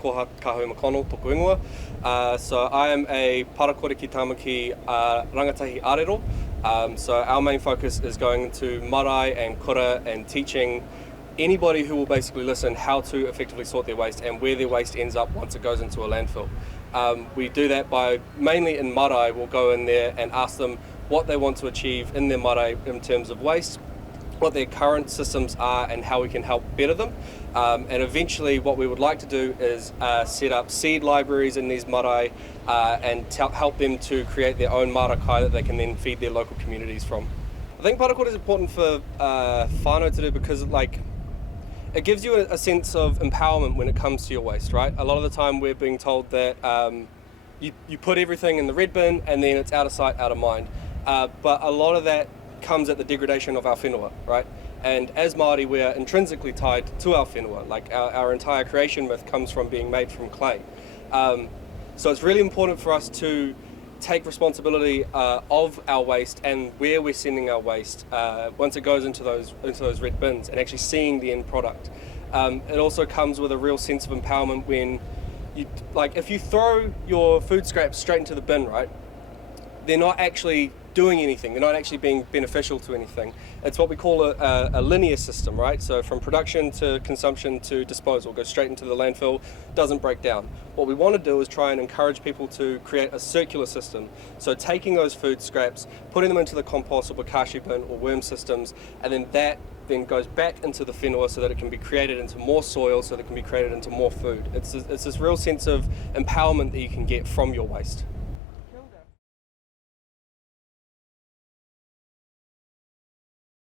Koha Kahui Makono, tōku ingoa. So I am a Parakore ki Tamaki Rangatahi Arero. So our main focus is going into marae and kura and teaching anybody who will basically listen how to effectively sort their waste and where their waste ends up once it goes into a landfill. We do that by, mainly in marae, we'll go in there and ask them what they want to achieve in their marae in terms of waste, what their current systems are and how we can help better them. And eventually what we would like to do is set up seed libraries in these marae and help them to create their own marakai that they can then feed their local communities from. I think Parakore is important for whānau to do because it gives you a sense of empowerment when it comes to your waste, right? A lot of the time we're being told that you put everything in the red bin and then it's out of sight, out of mind. But a lot of that comes at the degradation of our whenua, right? And as Māori, we are intrinsically tied to our whenua. Like our entire creation myth comes from being made from clay. So it's really important for us to take responsibility of our waste and where we're sending our waste once it goes into those red bins and actually seeing the end product. It also comes with a real sense of empowerment when if you throw your food scraps straight into the bin, right? They're not actually doing anything. They're not actually being beneficial to anything. It's what we call a linear system, right? So from production to consumption to disposal, goes straight into the landfill, doesn't break down. What we want to do is try and encourage people to create a circular system. So taking those food scraps, putting them into the compost or bokashi bin or worm systems, and then that then goes back into the whenua so that it can be created into more soil, so that it can be created into more food. It's this real sense of empowerment that you can get from your waste.